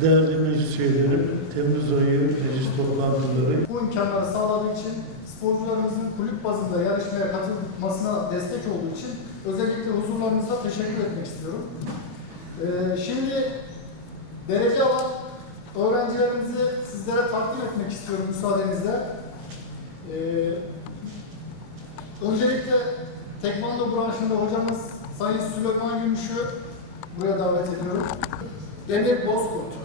Değerli meclis Temmuz ayı meclis toplantıları Bu imkanları sağladığı için sporcularımızın kulüp bazında yarışmaya katılmasına destek olduğu için özellikle huzurlarınızda teşekkür etmek istiyorum. Ee, şimdi derece alan öğrencilerimizi sizlere takdim etmek istiyorum müsaadenizle. Ee, öncelikle tekvando branşında hocamız Sayın Süleyman Gümüş'ü buraya davet ediyorum. Demir Bozkurt.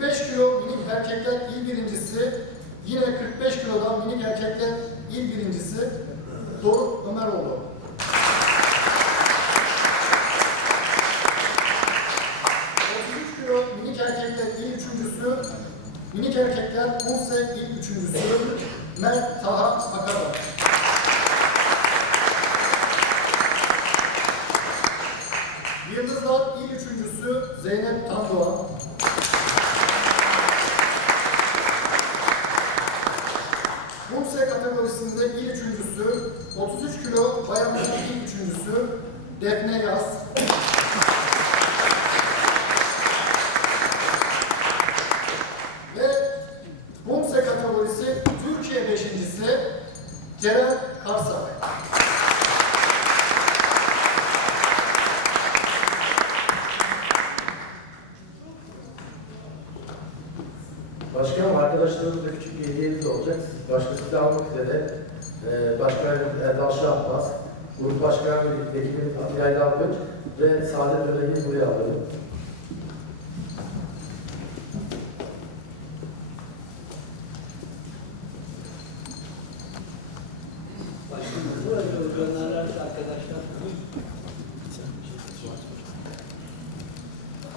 ...45 kilo minik erkekler il birincisi, yine 45 kilodan minik erkekler il birincisi Doruk Ömeroğlu. 33 kilo minik erkekler il üçüncüsü, minik erkekler Bursa il üçüncüsü Mert Taha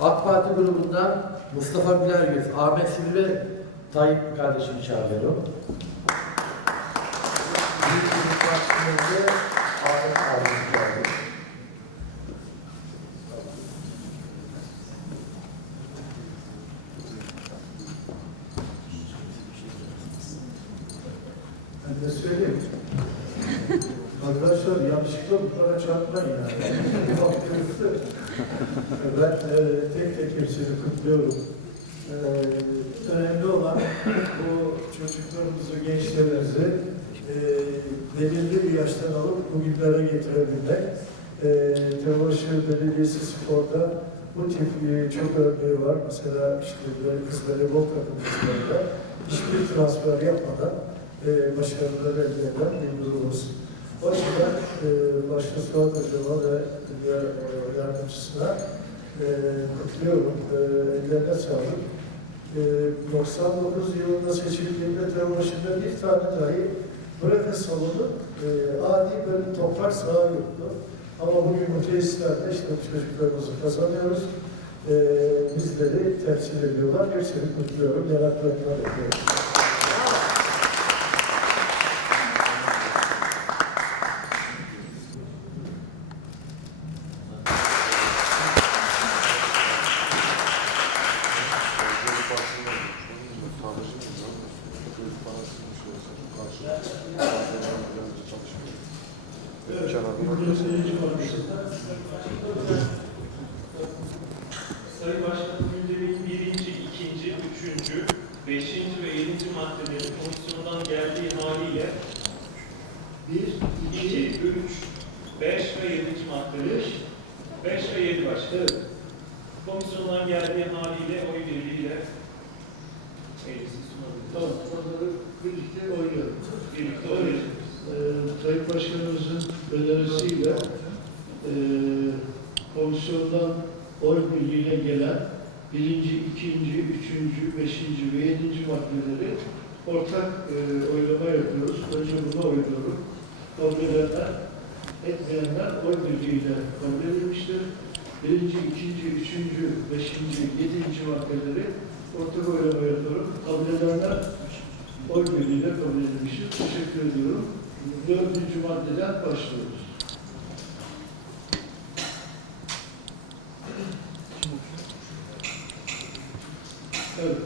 AK Parti grubundan Mustafa Güler Ahmet Silve ve Tayyip kardeşimi çağırıyorum Birlik Partisi'nde Ahmet abimi çağırıyorum. Ben de söyleyeyim. Arkadaşlar yanlışlıkla bunlara çarpmayın yani. Baktığınızda ben e, tek tek hepsini kutluyorum. E, önemli olan bu çocuklarımızı, gençlerimizi e, belirli bir yaştan alıp bugünlere getirebilmek. E, Tevaşı Belediyesi Spor'da bu tip e, çok örneği var. Mesela işte kız voleybol takımımızda hiçbir transfer yapmadan e, başarılar elde eden bir grubumuz. O yüzden e, başta Suat Hocama ve diğer e, yardımcısına e, kutluyorum. E, ellerine sağlık. E, 99 yılında seçildiğinde Teobaşı'nda bir tane dahi bırakın salonu e, adi böyle toprak saha yoktu. Ama bugün bu tesislerde işte çocuklarımızı kazanıyoruz. E, bizleri temsil ediyorlar. Hepsini kutluyorum. Yanaklarından öpüyorum. Sayın Başkanım, gündemin birinci, ikinci, üçüncü, beşinci ve yedinci maddelerin komisyondan geldiği haliyle bir, iki, üç, beş ve yedinci maddeler. Beş ve yedi başkanım. Komisyondan geldiği haliyle oy birliğiyle meclisi sunabiliriz. Onları birlikte oynuyorum. Birlikte oy vereceğiz. Ee, Sayın Başkanımızın önerisiyle e, komisyondan oy birliğine gelen birinci, ikinci, üçüncü, beşinci ve yedinci maddeleri ortak e, oylama yapıyoruz. Önce bunu oyluyorum. Kabul edenler, etmeyenler oy birliğiyle kabul edilmiştir. Birinci, ikinci, üçüncü, beşinci, yedinci maddeleri ortak oylama yapıyorum. Kabul edenler oy birliğiyle kabul edilmiştir. Teşekkür ediyorum. Dördüncü maddeden başlıyoruz. Evet.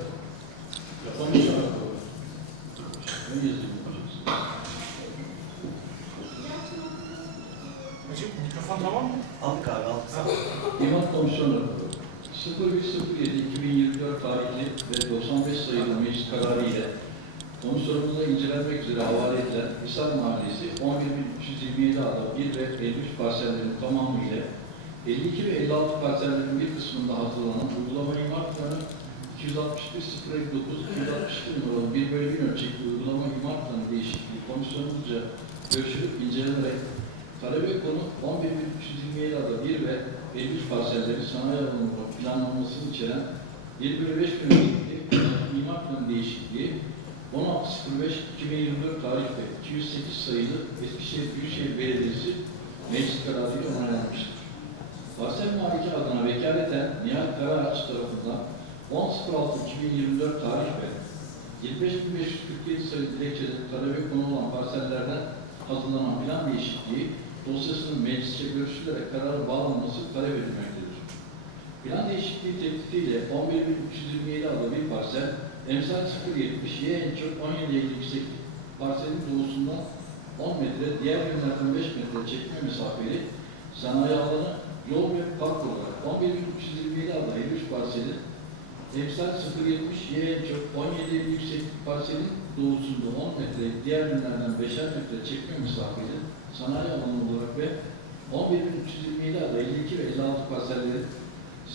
Çık mikrofon tamam mı? Aldık abi aldık. İmam Komisyonu raporu 01.07.2024 tarihli ve 95 sayılı meclis kararı ile komisyonumuza incelenmek üzere havale edilen Hisar Mahallesi 11.327 ada 1 ve 53 parsellerin tamamı ile 52 56 parsellerin bir kısmında hazırlanan uygulama imar planı 261.059 262 numaralı 1 bölü 1 ölçekli uygulama imar planı değişikliği komisyonumuzca görüşülüp incelenerek ve konu 11.327 ada 1 ve 53 parselleri sanayi alanında planlanmasını içeren 1 bölü 5 bölümlükli imar planı değişikliği 16.05.2024 tarih ve 208 sayılı Eskişehir Büyükşehir Belediyesi meclis kararıyla onaylanmıştır. Parsel maliki adına vekaleten Nihal Karaağaç tarafından 10.06.2024 tarih ve 25.547 sayılı dilekçede talebe konu olan parsellerden hazırlanan plan değişikliği dosyasının meclisçe görüşülerek karara bağlanması talep edilmektedir. Plan değişikliği teklifiyle 11.327 adlı bir parsel, emsal 070 y en çok 17 50 yükseklik parselin doğusundan 10 metre, diğer yönlerden 5 metre çekme mesafeli sanayi alanı, yol ve park olarak 11.327 adlı 53 parselin emsal 070 y çok 17 50 yükseklik parselin doğusunda 10 metre, diğer yönlerden 5'er metre çekme mesafeli sanayi alanı olarak ve 11.327 ada 52 ve 56 parsellerin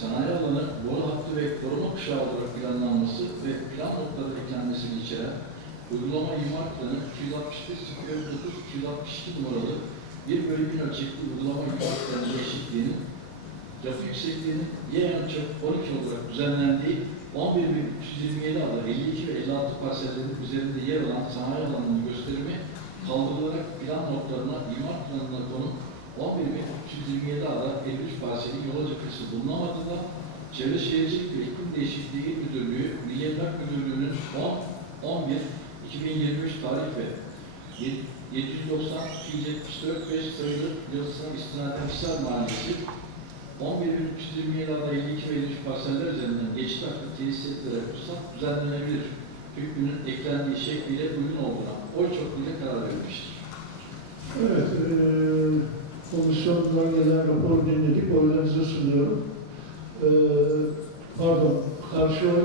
sanayi alanı, boru hattı ve koruma kuşağı olarak planlanması ve plan notları eklenmesini içeren uygulama imar planı 261 numaralı 1 bölü 1000 ölçekli uygulama planı değişikliğinin yapı yüksekliğinin Y ölçek 12 olarak düzenlendiği 11.327 ada 52 ve 56 parsellerin üzerinde yer alan sanayi alanının gösterimi kaldırılarak plan notlarına imar planına konu 11.327 ada 53 parselin yol açıkçası bulunamadığında Çevre Şehircilik ve İklim Değişikliği Müdürlüğü, Milli Emlak Müdürlüğü'nün 10 11 2023 tarih ve 790 274 5 sayılı yazısına istinaden Hisar Mahallesi 11.327 ada 52 ve 53 parseller üzerinden geçiş hakkı tesislere fırsat düzenlenebilir. Hükmünün eklendiği şekliyle uygun olduğuna oy çokluğuyla karar verilmiştir. Evet, eee komisyondan gelen rapor dinledik, oylarınızı sunuyorum. Eee pardon, karşı oy,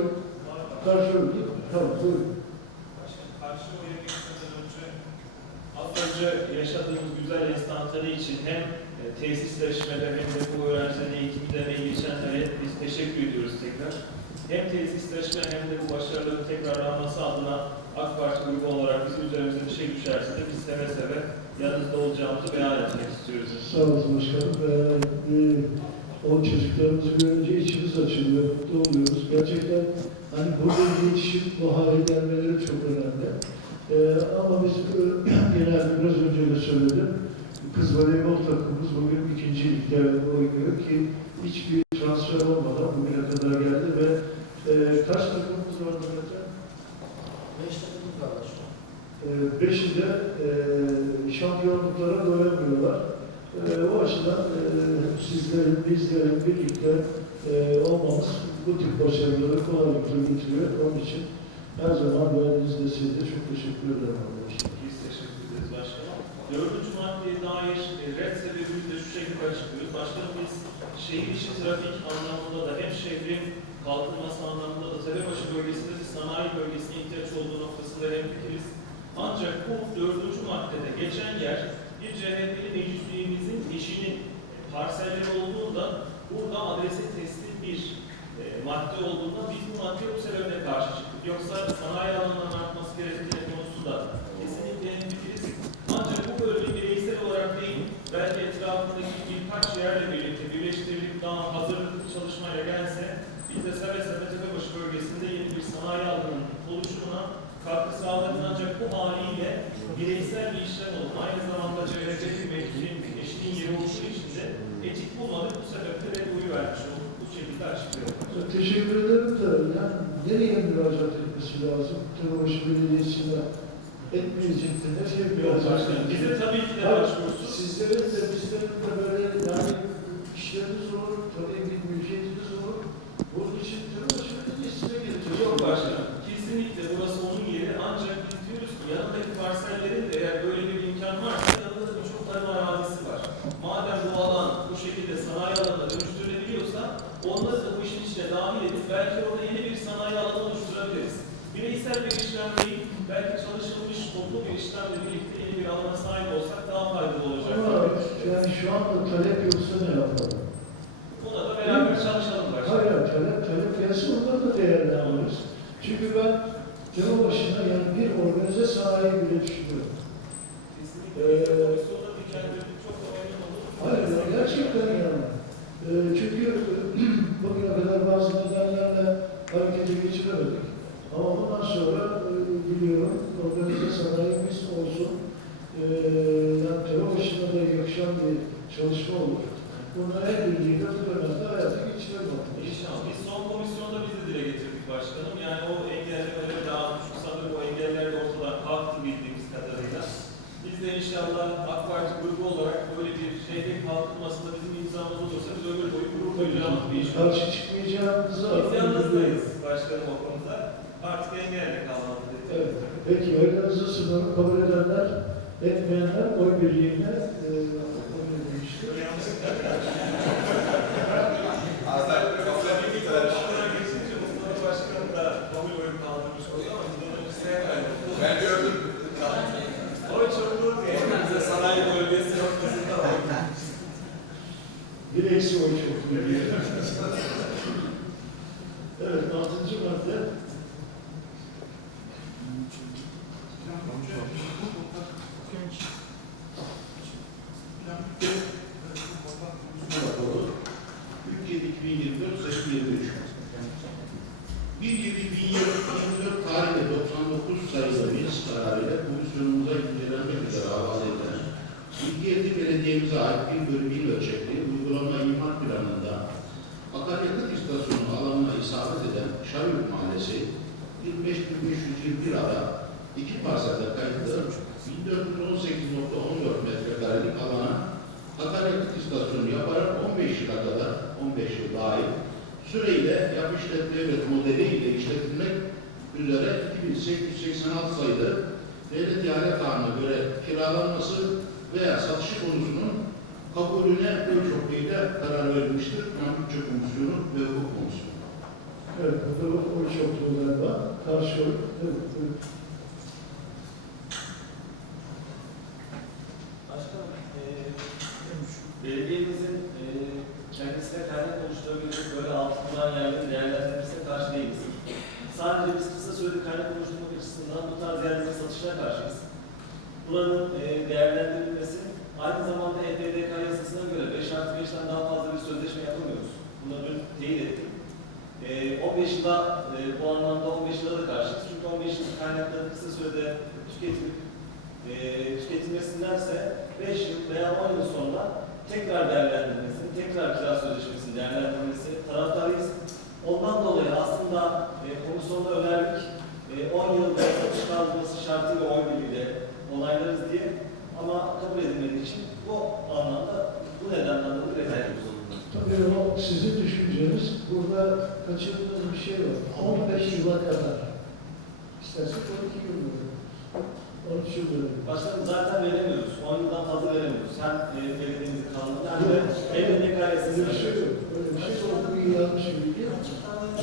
karşı oy? Tamam, buyurun. Karşı oya geçmeden önce az önce yaşadığımız güzel enstantane için hem e, tesisleşmede hem de bu öğrencilerin eğitiminde emeği geçenlere biz teşekkür ediyoruz tekrar. Hem tesisleşme hem de bu başarıların tekrarlanması adına AK Parti grubu olarak bizim üzerimize bir şey düşerse de biz seve seve yanınızda olacağımızı beyan etmek istiyoruz. Sağ olun başkanım. Ve, eee, o çocuklarımızı görünce içimiz açılıyor, mutlu oluyoruz. Gerçekten hani burada iletişim, bu hale gelmeleri çok önemli. Eee, ama biz eee, genelde biraz önce de söyledim. Kız voleybol takımımız bugün ikinci ligde oynuyor ki hiçbir transfer olmadan bugüne kadar geldi ve eee kaç takımımız var burada? 5 takımımız var başkanım. Ee, Beşi de e, şampiyonluklara doyamıyorlar. E, o açıdan e, sizlerin, bizlerin birlikte e, olmamız bu tip başarıları kolaylıkla getiriyor. Onun için her zaman verdiğiniz desteğe çok teşekkür ederim arkadaşlar. Biz teşekkür ederiz başkanım. Dördüncü maddeye dair e, red sebebimizi de şu şekilde açıklıyoruz. Başkanım biz şehir içi trafik anlamında da hem şehrin kalkınması anlamında da Tepebaşı bölgesinde de sanayi bölgesine ihtiyaç olduğu noktasında hemfikiriz. Ancak bu dördüncü maddede geçen yer bir CHP'li meclis üyemizin eşinin parselleri olduğunda burada adrese teslim bir e, madde olduğunda biz bu maddeye bu sebeple karşı çıktık. Yoksa sanayi alanından artması gerektiği konusunda kesinlikle hemfikiriz. Ancak bu bölge bireysel olarak değil, belki etrafındaki birkaç yerle birlikte birleştirilip daha hazırlıklı çalışmayla gelse, biz de seve seve Tepebaşı bölgesinde yeni bir sanayi alanının oluşumuna katkı sağlarız. Ancak bu haliyle bireysel bir işlem olup aynı zamanda CHP'nin vekilinin eşliğin yeri olduğu için de etik bulmadık. Bu sebeple de uyu vermiş olduk. Bu şekilde açıklıyorum. Teşekkür ederim nereye müracaat etmesi lazım? Tırbaşı Belediyesi'ne etmeyecekti. Ne şey müracaat Bize tabii ki de başvursun. Sizlerin de bizlerin de böyle yani işleriniz olur, tabii bir mülkiyetiniz olur. Bunun için Tırbaşı Belediyesi'ne gelecek. Yok başkanım. Kesinlikle burası onun yeri. Ancak biz diyoruz ki yanındaki parsellerin de eğer böyle bir imkan varsa yanında da çok tarım arazisi var. Madem işlemle birlikte yeni bir alana sahip olsak daha faydalı olacak. Ama yani şu anda talep yoksa ne yapalım? Buna da beraber çalışalım. Hayır, talep, talep gelse onları da değerlendiririz. Çünkü ben tema başına yani bir organize sanayi bile düşünüyorum. Kesinlikle. Ee. Hayır, gerçekten yani. Ee, çünkü bugüne kadar bazı nedenlerle harekete geçiremedik. Ama bundan sonra e, biliyorum organize sanayimiz olsun. Ee, yani tema başına da yakışan bir çalışma olur. Bunları her birliğiyle bu dönemde hayata geçirelim. İnşallah. Biz son komisyonda biz de dile getirdik başkanım. Yani o engellemeleri düşük sanırım o engeller de ortadan kalktı bildiğimiz kadarıyla. Biz de inşallah AK Parti grubu olarak böyle bir şehrin kalkınmasında bizim imzamız olursa biz ömür boyu gurur duyacağımız bir iş. Karşı çıkmayacağımızı Biz yalnızdayız başkanım o konuda. Artık engelle kalmadı. Evet. Peki oylarınızı sunalım. Kabul edenler, etmeyenler oy birliğine e, Bir eksi oy çok veriyor. evet, altıncı madde. Türkiye 2024 sayı 23. 1 7 2024 tarihinde 99 sayılı meclis kararıyla komisyonumuza incelenmek üzere havale edilen Bilgi Belediye'mize ait bir bölü bir ölçekli uygulama imar planında akaryakıt istasyonu alanına isabet eden Şaryurt Mahallesi 25521 ara iki parselde kayıtlı 1418.14 metrekarelik alana akaryakıt istasyonu yaparak 15 yıla kadar 15 yıl dahil süreyle yap işlet devlet modeliyle işletilmek üzere 2886 sayılı devlet ihale kanuna göre kiralanması veya satışı konusunun kabulüne oy çokluğuyla karar verilmiştir. Plan Bütçe Komisyonu ve Hukuk Komisyonu. Evet, burada oy çokluğu galiba. Karşı. Evet, evet. Başkanım, eee belediyemizin eee kendisine kaynak oluşturabilecek böyle altı kuran yerlerin değerlendirmesine karşı değiliz. Sadece biz kısa süreli kaynak oluşturmak açısından bu tarz yerlerin satışına karşıyız. Buranın eee değerlendirilmesi aynı zamanda E EPDK yasasına göre 5 artı 5'ten daha fazla bir sözleşme yapamıyoruz. Bunları dün teyit ettim. Eee 15 yıla eee, bu anlamda 15 yıla da karşıyız. Çünkü 15 yıllık kaynakları kısa sürede tüketilip e, tüketilmesindense 5 yıl veya 10 yıl sonra tekrar değerlendirilmesi, tekrar kira sözleşmesinin değerlendirilmesi taraftarıyız. Ondan dolayı aslında e, komisyonda önerdik e, 10 yıl ve satış kaldırması şartıyla oy birliğiyle onaylarız diye ama kabul edilmediği için bu anlamda bu nedenden dolayı reddediyoruz. Tabii o sizin düşünceniz. Burada kaçırdığınız bir şey var. 15 yıla kadar. İstersek 12 yıl verelim. 13 yıl verelim. Başkanım zaten veremiyoruz. 10 yıldan fazla veremiyoruz. Hem e, belediyemizin kanunu hem de EBDK Öyle yasasına bir şey yok. Öyle bir şey yok. Bir yanlış bir bilgi.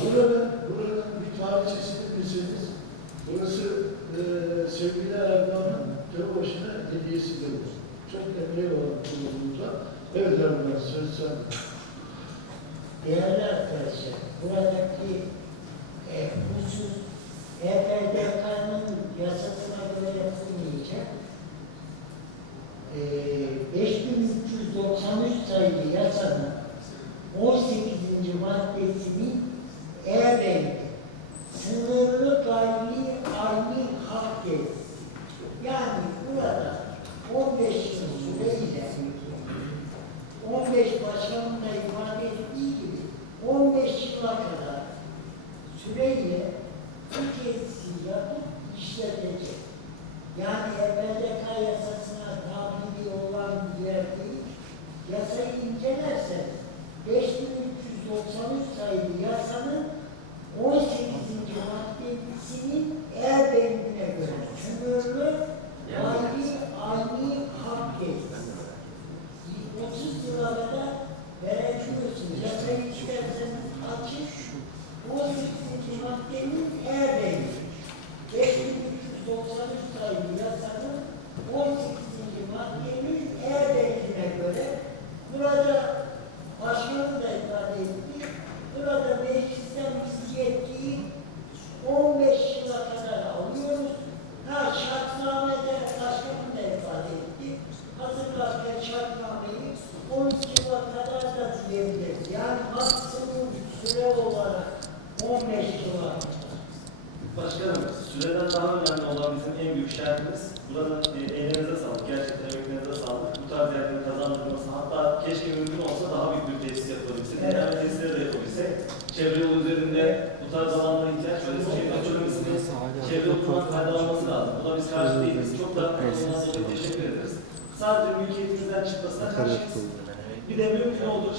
Burada, burada tarihçesini bilseniz, burası e, sevgili Erdoğan'ın başına hediyesidir. Çok emeği olan kurulumuza. Evet Erdoğan, söz sen. Değerli arkadaşlar, buradaki e, husus EPDK'nın yasasına göre yapılmayacak. E, 5393 sayılı yasanın 18. maddesinin eğer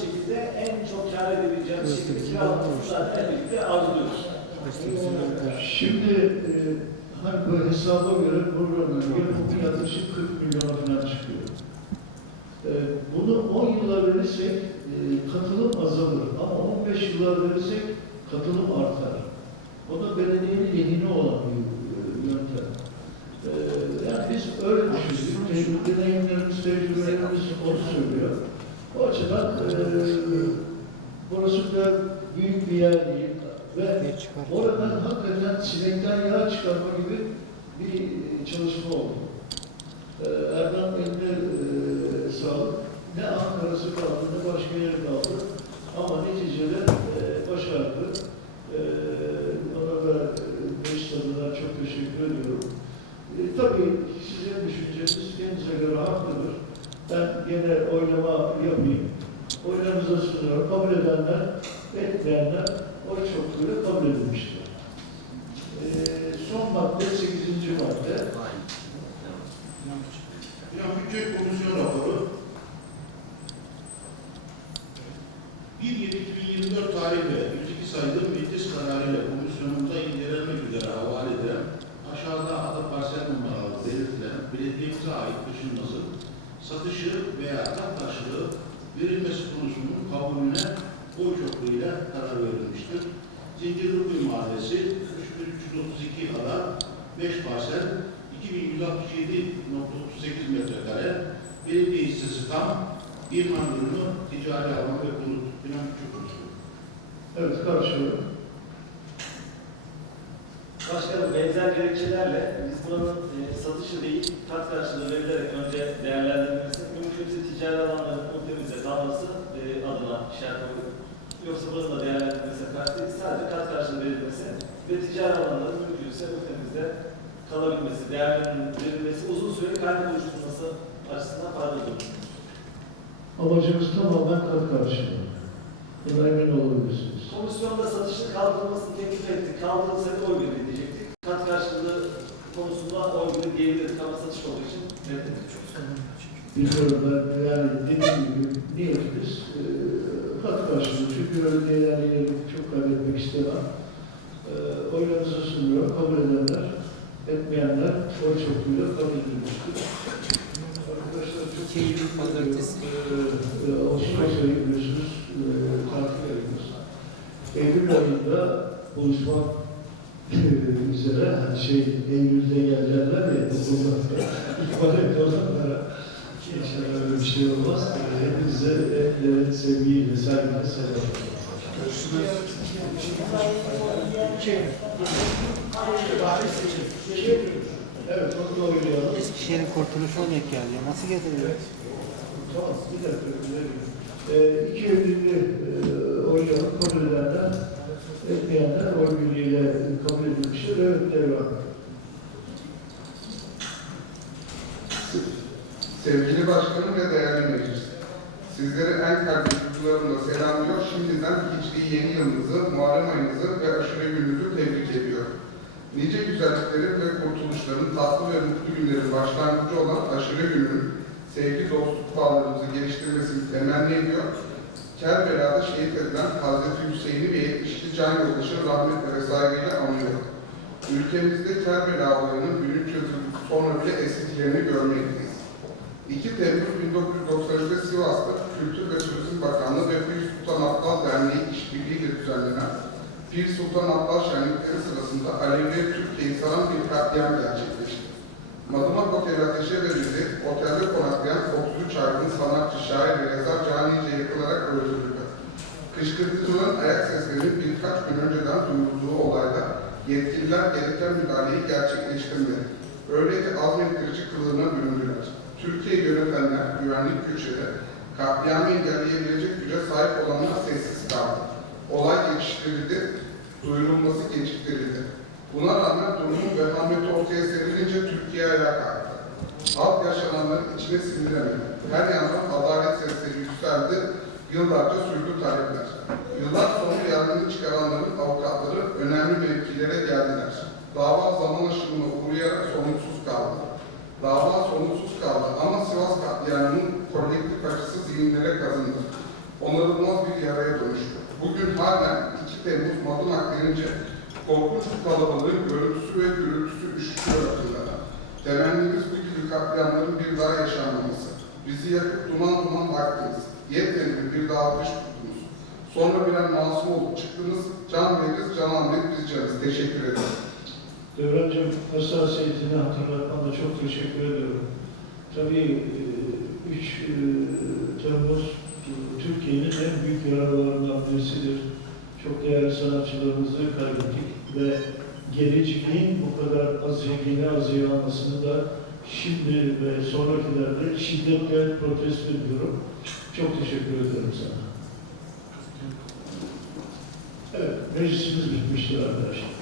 şekilde en çok kâr edebileceğimiz şekilde kiralamasını zaten birlikte arzuluyoruz. Şimdi e, hani böyle hesaba göre programın yapımı yaklaşık 40 milyon falan çıkıyor. E, bunu 10 yıla verirsek e, katılım azalır ama 15 yıla verirsek katılım artar. O da belediyenin lehine olan bir e, yöntem. E, yani biz öyle düşündük. Tecrübe, deneyimlerimiz, tecrübelerimiz onu söylüyor. O açıdan e, burası da büyük bir yer değil ve Oradan hakikaten sinekten yağ çıkarma gibi bir e, çalışma oldu. Ee, Erdem eline e, sağlık. Ne Ankara'sı kaldı ne başka yeri kaldı. Ama neticede e, başardı. E, ona da e, beş tadına çok teşekkür ediyorum. E, tabii sizin düşünceniz kendinize göre haklıdır. Ben gene oylama yapayım. Oylarınıza sunuyorum. Kabul edenler, etmeyenler oy çokluğuyla kabul edilmiştir. Ee, son madde 8. madde. Plan Bütçe Komisyon raporu 1.7.2024 tarih ve 102 sayılı meclis kararıyla komisyonumuza incelenmek üzere havale edilen aşağıda adı parsel numaralı belirtilen belediyemize ait taşınması, satışı veya kat karşılığı verilmesi konusunun kabulüne oy çokluğuyla karar verilmiştir. Zincirlikuyu Mahallesi 3332 ada 5 parsel 2167.38 metrekare belediye hissesi tam bir mandırını ticari alan ve plan bütçe konusu. Evet, karşılıyorum. Başkanım benzer gerekçelerle biz buranın e, satışı değil, kat karşılığı verilerek önce değerlendirilmesi, mümkünse ticari alanların muhtemelen kalması e, adına işaret koyduk. Yoksa buranın da değerlendirilmesine karşı değil, sadece kat karşılığı verilmesi ve ticari alanların mümkünse muhtemelen kalabilmesi, değerlendirilmesi, uzun süreli kaynak oluşturması açısından faydalı olur. Amacımız tamamen kat karşılığı. Buna emin olabilirsiniz. Komisyonda satışın kaldırılmasını teklif ettik. Kaldırılsa da oy birliği diyecektik. Kat karşılığı konusunda oy birliği diyebilirdik ama satış olduğu için reddettik. Biliyorum ben yani dediğim gibi niyetimiz e, kat karşılığı. Çünkü öyle değerli çok kaybetmek istemem. E, oylarınızı sunuyorum. Kabul edenler, etmeyenler oy çokluğuyla kabul edilmiştir. Keyifli pazartesi. E, e, Ağustos ayı biliyorsunuz e, tatil ayımız. Eylül ayında buluşmak e, üzere hani şey Eylül'de gelirler ya okulda ifade olanlara inşallah öyle bir şey olmaz. E, Hepinize en sevgiyle, saygıyla selam. Evet, onu da oynayalım. Eskişehir'in kurtuluşuna denk geldi. Nasıl getiriyor? Tamam, bir dakika. bir dakika. Ee, iki ödüllü e, kabul edenler, etmeyenler oy birliğiyle kabul edilmiştir. Evet, devam. Sevgili Başkanım ve değerli meclis, sizleri en kalbi duygularımla selamlıyor, şimdiden Hicri yeni yılınızı, Muharrem ayınızı ve aşure gününüzü tebrik ediyor. Nice güzelliklerin ve kurtuluşların tatlı ve mutlu günlerin başlangıcı olan aşure gününün sevgi dostluk bağlarımızı geliştirmesini temenni ediyor. Kerbela'da şehit edilen Hazreti Hüseyin'i ve 72 can yoldaşı rahmetle ve saygıyla anıyor. Ülkemizde Kerbela olayının günün çözüldükten sonra bile esintilerini görmekteyiz. 2 Temmuz 1993'te Sivas'ta Kültür ve Turizm Bakanlığı ve Pir Sultan Abdal Derneği işbirliğiyle düzenlenen Pir Sultan Abdal şenlikleri sırasında Alevileri Türkiye'yi saran bir katliam gerçekleşti. Madımak Oteli ateşe verildi, otelde konaklayan 33 aydın sanatçı, şair ve yazar canice yakılarak öldürüldü. Kışkırtıcıların ayak seslerinin birkaç gün önceden duyulduğu olayda yetkililer gereken müdahaleyi gerçekleştirmedi. Öyle ki azmettirici kılığına büründüler. Türkiye yönetenler, güvenlik güçleri, Katliamı engelleyebilecek güce sahip olanlar sessiz kaldı. Olay geçiştirildi, duyurulması geciktirildi. Buna rağmen durumun vehameti ortaya serilince Türkiye ayağa kalktı. Halk yaşananların içine sindiremedi. Her yandan adalet sesleri yükseldi, yıllarca sürdü talepler. Yıllar sonra yargını çıkaranların avukatları önemli mevkilere geldiler. Dava zaman aşımına uğrayarak sonuçsuz kaldı. Dava sonuçsuz kaldı ama Sivas katliamının kolektif acısı zihinlere kazındı. Onarılmaz bir yaraya dönüştü. Bugün halen 2 Temmuz Madımak denince korkunç bir görüntüsü ve gürültüsü üşüşüyor akıllara. Temennimiz bu gibi katliamların bir daha yaşanmaması. Bizi yakıp duman duman baktınız. Yetmedi bir dağıtış tuttunuz. Sonra birer masum olup çıktınız. Can veririz, can almayız, biz canız. Teşekkür ederim. Devrancığım hassasiyetini hatırlatmana çok teşekkür ediyorum. Tabii e, 3 e, Temmuz e, Türkiye'nin en büyük yaralarından birisidir. Çok değerli sanatçılarımızı kaybettik ve gericiliğin bu kadar az yine az yağmasını da şimdi ve sonrakilerde şiddetle protesto ediyorum. Çok teşekkür ederim sana. Evet, meclisimiz bitmiştir arkadaşlar.